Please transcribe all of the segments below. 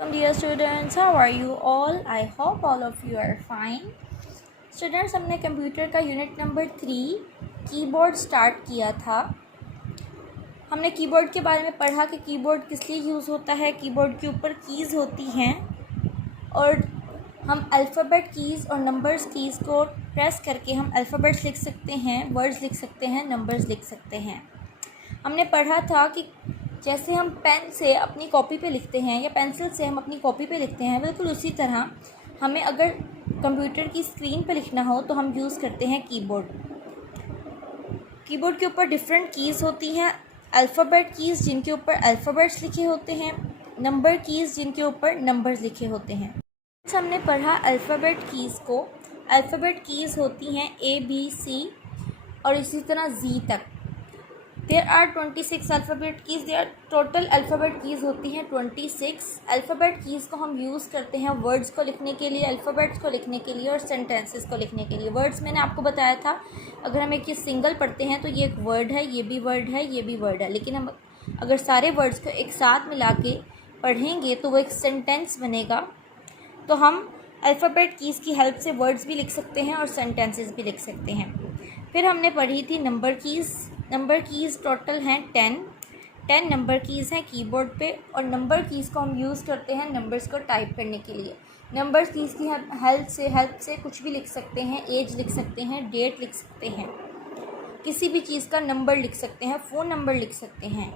Dear students, how are you all? I hope all of you are fine. Students, हमने computer का unit number 3 keyboard start किया था। हमने keyboard के बारे में पढ़ा कि कीबोर्ड किस लिए यूज़ होता है, कीबोर्ड के ऊपर कीज़ होती हैं और हम अल्फ़ाबेट कीज़ और नंबर्स कीज़ को प्रेस करके हम अल्फ़ाबेट्स लिख सकते हैं, वर्ड्स लिख सकते हैं, नंबर्स लिख सकते हैं। हमने पढ़ा था कि जैसे हम पेन से अपनी कॉपी पे लिखते हैं या पेंसिल से हम अपनी कॉपी पे लिखते हैं, बिल्कुल उसी तरह हमें अगर कंप्यूटर की स्क्रीन पे लिखना हो तो हम यूज़ करते हैं कीबोर्ड। कीबोर्ड के ऊपर डिफरेंट कीज़ होती हैं, अल्फ़ाबेट कीज़ जिनके ऊपर अल्फ़ाबेट्स लिखे होते हैं, नंबर कीज़ जिनके ऊपर नंबर्स लिखे होते हैं। हमने पढ़ा अल्फ़ाबेट कीज़ को। अल्फ़ाबेट कीज़ होती हैं ABC और इसी तरह Z तक। There are 26 alphabet keys. There total alphabet keys होती हैं 26। अल्फ़ाबेट कीज़ को हम यूज़ करते हैं वर्ड्स को लिखने के लिए, अल्फ़ाबेट्स को लिखने के लिए और सेंटेंसेस को लिखने के लिए। वर्ड्स मैंने आपको बताया था, अगर हम एक ये सिंगल पढ़ते हैं तो ये एक वर्ड है, ये भी वर्ड है, ये भी वर्ड है, लेकिन हम अगर सारे वर्ड्स को एक साथ मिला के पढ़ेंगे तो वो एक सेंटेंस बनेगा। तो हम अल्फ़ाबेट कीज़ की हेल्प से वर्ड्स भी लिख सकते हैं और सेंटेंसेस भी लिख सकते हैं। फिर हमने पढ़ी थी number keys. Number keys total हैं 10 नंबर कीज़ हैं कीबोर्ड पे और नंबर कीज़ को हम यूज़ करते हैं नंबर्स को टाइप करने के लिए। नंबर कीज़ की हेल्प से कुछ भी लिख सकते हैं, एज लिख सकते हैं, डेट लिख सकते हैं, किसी भी चीज़ का नंबर लिख सकते हैं, फ़ोन नंबर लिख सकते हैं।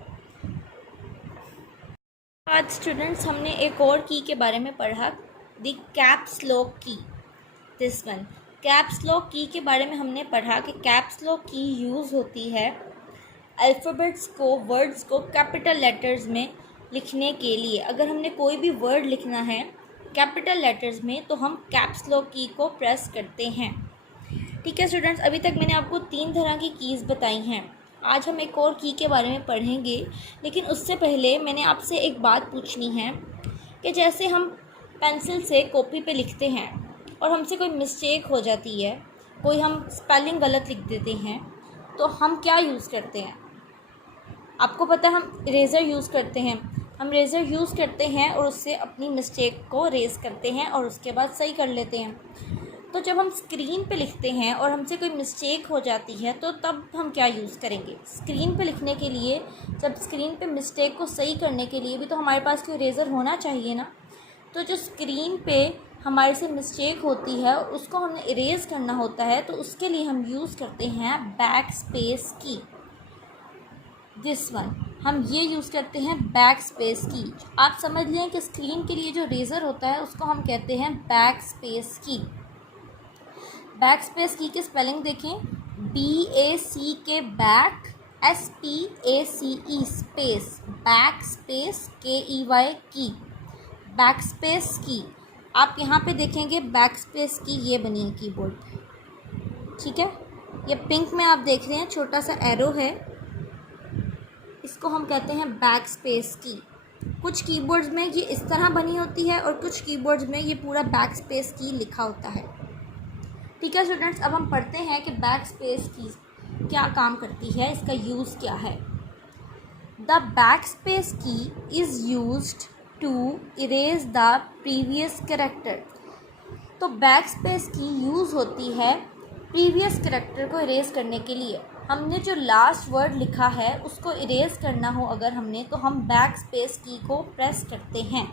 आज स्टूडेंट्स हमने एक और की के बारे में पढ़ा, द कैप्स लॉक की। दिस वन कैप्स लॉक की के बारे में हमने पढ़ा कि कैप्स लॉक की यूज़ होती है अल्फ़ाबेट्स को, वर्ड्स को कैपिटल लेटर्स में लिखने के लिए। अगर हमने कोई भी वर्ड लिखना है कैपिटल लेटर्स में तो हम कैप्स लॉक की को प्रेस करते हैं। ठीक है स्टूडेंट्स, अभी तक मैंने आपको 3 तरह की कीज़ बताई हैं। आज हम एक और की के बारे में पढ़ेंगे, लेकिन उससे पहले मैंने आपसे एक बात पूछनी है कि जैसे हम पेंसिल से कॉपी पे लिखते हैं और हमसे कोई मिस्टेक हो जाती है, कोई हम स्पेलिंग गलत लिख देते हैं, तो हम क्या यूज़ करते हैं? आपको पता है हम इरेज़र यूज़ करते हैं। हम इरेज़र यूज़ करते हैं और उससे अपनी मिस्टेक को रेज़ करते हैं और उसके बाद सही कर लेते हैं। तो जब हम स्क्रीन पे लिखते हैं और हमसे कोई मिस्टेक हो जाती है तो तब हम क्या यूज़ करेंगे? स्क्रीन पे लिखने के लिए, जब स्क्रीन पे मिस्टेक को सही करने के लिए भी तो हमारे पास कोई इरेज़र होना चाहिए ना। तो जो स्क्रीन पे हमारे से मिस्टेक होती है उसको हमने इरेज़ करना होता है, तो उसके लिए हम यूज़ करते हैं बैक स्पेस की। दिस वन हम ये यूज़ करते हैं बैक स्पेस की। आप समझ लें कि स्क्रीन के लिए जो इरेज़र होता है उसको हम कहते हैं बैक स्पेस की। बैक स्पेस की स्पेलिंग देखें, BAC के back, SPACE space, back space KEY की, बैक स्पेस की। आप यहाँ पे देखेंगे बैक स्पेस की ये बनी है कीबोर्ड, ठीक है। ये पिंक में आप देख रहे हैं छोटा सा एरो है, इसको हम कहते हैं बैक स्पेस की। कुछ कीबोर्ड्स में ये इस तरह बनी होती है और कुछ कीबोर्ड्स में ये पूरा बैक स्पेस की लिखा होता है। ठीक है स्टूडेंट्स, अब हम पढ़ते हैं कि बैक स्पेस की क्या काम करती है, इसका यूज़ क्या है। The back space key is used to erase the previous character. तो बैक स्पेस की यूज़ होती है प्रीवियस कैरेक्टर को इरेज करने के लिए। हमने जो लास्ट वर्ड लिखा है उसको इरेज करना हो अगर हमने, तो हम बैक स्पेस की को प्रेस करते हैं।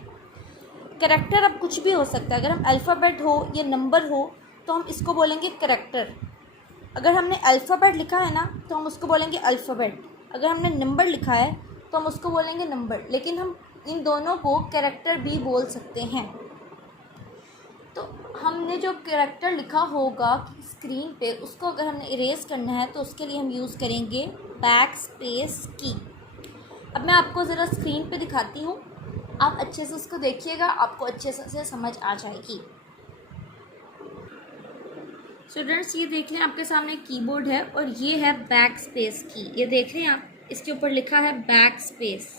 कैरेक्टर अब कुछ भी हो सकता है, अगर हम अल्फ़ाबेट हो या नंबर हो तो हम इसको बोलेंगे कैरेक्टर। अगर हमने अल्फ़ाबेट लिखा है ना तो हम उसको बोलेंगे अल्फ़ाबेट। अगर हमने नंबर लिखा है तो हम उसको बोलेंगे नंबर, लेकिन हम इन दोनों को कैरेक्टर भी बोल सकते हैं। तो हमने जो कैरेक्टर लिखा होगा स्क्रीन पे उसको अगर हमने इरेज करना है तो उसके लिए हम यूज़ करेंगे बैक स्पेस की। अब मैं आपको ज़रा स्क्रीन पे दिखाती हूँ, आप अच्छे से उसको देखिएगा, आपको अच्छे से समझ आ जाएगी। स्टूडेंट्स ये देख लें, आपके सामने कीबोर्ड है और ये है बैक स्पेस की। ये देख रहे हैं आप, इसके ऊपर लिखा है बैक स्पेस,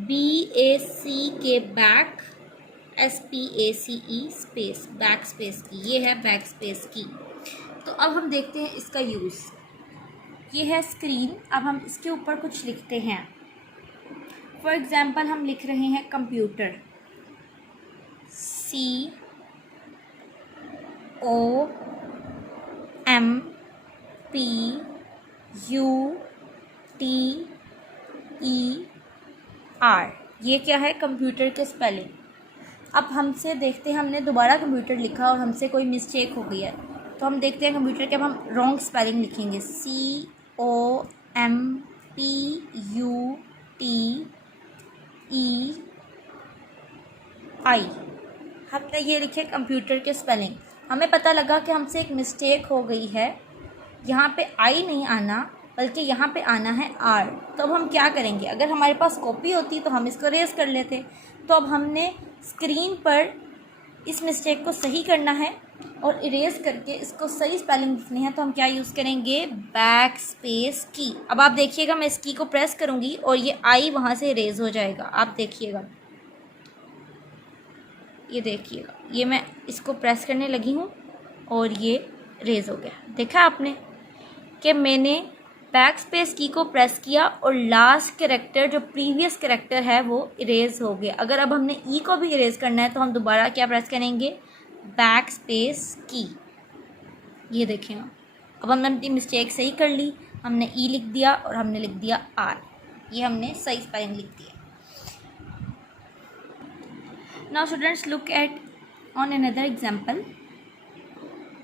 BAC के back, SPACE space, back space की। ये है बैक स्पेस की। तो अब हम देखते हैं इसका यूज़। ये है स्क्रीन, अब हम इसके ऊपर कुछ लिखते हैं। फॉर एग्ज़ाम्पल हम लिख रहे हैं कंप्यूटर। COMPUTER, ये क्या है? कंप्यूटर के स्पेलिंग। अब हमसे देखते हैं, हमने दोबारा कंप्यूटर लिखा और हमसे कोई मिस्टेक हो गई है, तो हम देखते हैं कंप्यूटर के अब हम रॉन्ग स्पेलिंग लिखेंगे। COMPUTEI, हमने ये लिखे कंप्यूटर के स्पेलिंग। हमें पता लगा कि हमसे एक मिस्टेक हो गई है, यहाँ पे आई नहीं आना बल्कि यहाँ पे आना है आर। तो अब हम क्या करेंगे? अगर हमारे पास कॉपी होती तो हम इसको इरेज कर लेते। तो अब हमने स्क्रीन पर इस मिस्टेक को सही करना है और इरेज करके इसको सही स्पेलिंग लिखनी है। तो हम क्या यूज़ करेंगे? बैक स्पेस की। अब आप देखिएगा, मैं इस की को प्रेस करूँगी और ये आई वहाँ से इरेज हो जाएगा। आप देखिएगा, ये देखिएगा, ये मैं इसको प्रेस करने लगी हूँ और ये इरेज हो गया। देखा आपने कि मैंने बैक स्पेस की को प्रेस किया और लास्ट कैरेक्टर जो प्रीवियस कैरेक्टर है वो इरेज हो गया। अगर अब हमने ई को भी इरेज करना है तो हम दोबारा क्या प्रेस करेंगे? बैक स्पेस की। ये देखें, अब हमने अपनी मिस्टेक सही कर ली। हमने ई लिख दिया और हमने लिख दिया आर। ये हमने सही स्पेलिंग लिख दिया। Now students, look at on another example.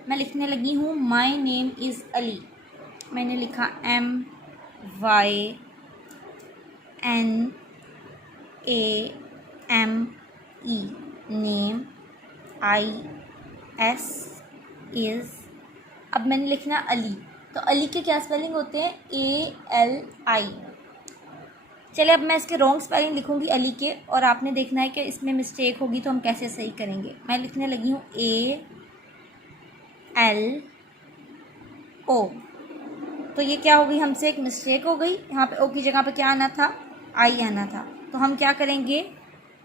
मैं लिखने लगी हूँ माई नेम इज़ अली। मैंने लिखा MYNAME, नेम IS इज़। अब मैंने लिखना अली, तो अली के क्या स्पेलिंग होते हैं? ALI। चलिए, अब मैं इसके रॉन्ग स्पेलिंग लिखूंगी अली के, और आपने देखना है कि इसमें मिस्टेक होगी तो हम कैसे सही करेंगे। मैं लिखने लगी हूँ ALO। तो ये क्या हो गई? हमसे एक मिस्टेक हो गई। यहाँ पे ओ की जगह पे क्या आना था? आई आना था। तो हम क्या करेंगे?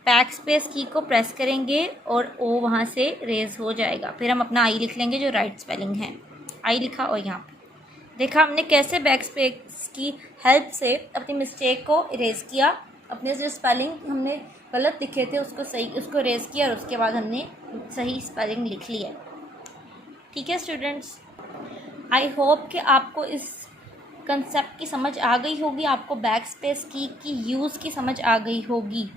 बैक स्पेस की को प्रेस करेंगे और ओ वहाँ से रेज हो जाएगा। फिर हम अपना आई लिख लेंगे जो राइट स्पेलिंग है। आई लिखा और यहाँ पे देखा हमने कैसे बैक स्पेस की हेल्प से अपनी मिस्टेक को इरेज किया। अपने जो स्पेलिंग हमने गलत लिखे थे उसको सही, उसको इरेज किया और उसके बाद हमने सही स्पेलिंग लिख लिया। ठीक है स्टूडेंट्स, आई होप कि आपको इस कंसेप्ट की समझ आ गई होगी, आपको बैक स्पेस की यूज़ की समझ आ गई होगी।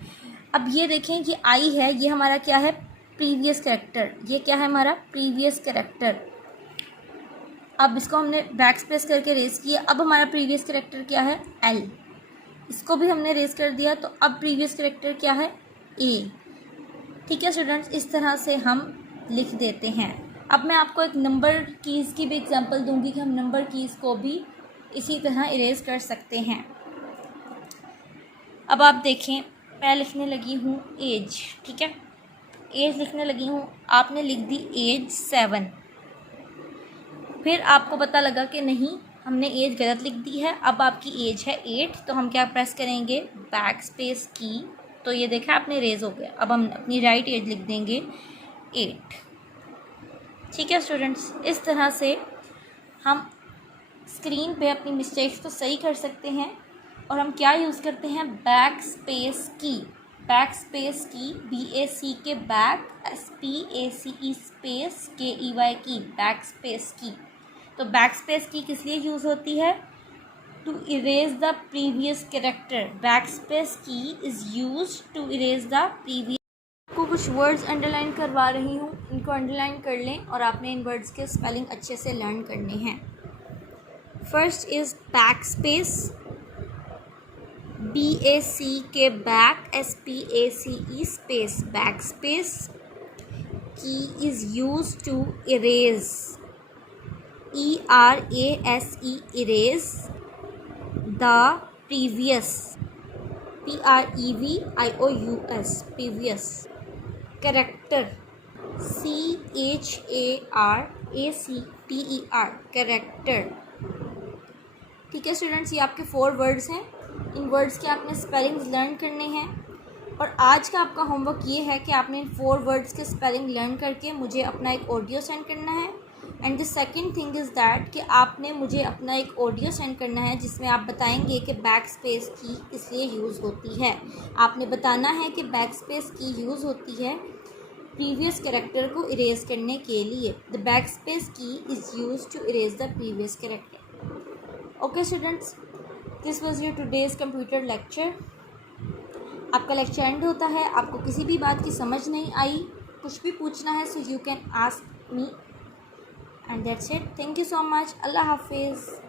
अब ये देखें कि आई है, ये हमारा क्या है? Previous character. ये क्या है? हमारा प्रीवियस कैरेक्टर। अब इसको हमने बैक स्पेस करके रेस किया। अब हमारा प्रीवियस कैरेक्टर क्या है? एल। इसको भी हमने रेस कर दिया, तो अब प्रीवियस कैरेक्टर क्या है? ए। ठीक है स्टूडेंट्स, इस तरह से हम लिख देते हैं। अब मैं आपको एक नंबर कीज़ की भी एग्जांपल दूंगी कि हम नंबर कीज़ को भी इसी तरह इरेज कर सकते हैं। अब आप देखें, मैं लिखने लगी हूँ एज। ठीक है, एज लिखने लगी हूँ, आपने लिख दी एज 7। फिर आपको पता लगा कि नहीं, हमने एज गलत लिख दी है। अब आपकी एज है 8, तो हम क्या प्रेस करेंगे? बैक स्पेस की। तो ये देखा आपने रेज हो गया। अब हम अपनी राइट एज लिख देंगे 8। ठीक है स्टूडेंट्स, इस तरह से हम स्क्रीन पे अपनी मिस्टेक्स को सही कर सकते हैं। और हम क्या यूज़ करते हैं? बैक स्पेस की। बैक स्पेस की, BAC के बैक, SPACE स्पेस KEY की, बैक स्पेस की। तो बैक स्पेस की किस लिए यूज़ होती है? To erase the previous character. Back space key is use to erase the previous. आपको कुछ वर्ड्स अंडरलाइन करवा रही हूँ, इनको अंडरलाइन कर लें और आपने इन वर्ड्स के स्पेलिंग अच्छे से लर्न करने हैं। First is backspace, BAC के back, SPACE space, back space. Key is use to erase, ERASE erase the previous, PREVIOUS previous character, CHARACTER character. ठीक है स्टूडेंट्स, ये आपके 4 वर्ड्स हैं। इन वर्ड्स के आपने स्पेलिंग्स लर्न करने हैं और आज का आपका होमवर्क ये है कि आपने इन 4 वर्ड्स के स्पेलिंग लर्न करके मुझे अपना एक ऑडियो सेंड करना है। And the second thing is that कि आपने मुझे अपना एक ऑडियो सेंड करना है जिसमें आप बताएंगे कि बैक स्पेस की किस लिए यूज़ होती है। आपने बताना है कि बैक स्पेस की यूज़ होती है प्रीवियस कैरेक्टर को इरेज करने के लिए। The back space key is use to erase the previous character. Okay students, this was your today's computer lecture. आपका लेक्चर एंड होता है। आपको किसी भी बात की समझ नहीं आई, कुछ भी पूछना है, so you can ask me and that's it. Thank you so much. अल्लाह हाफिज़।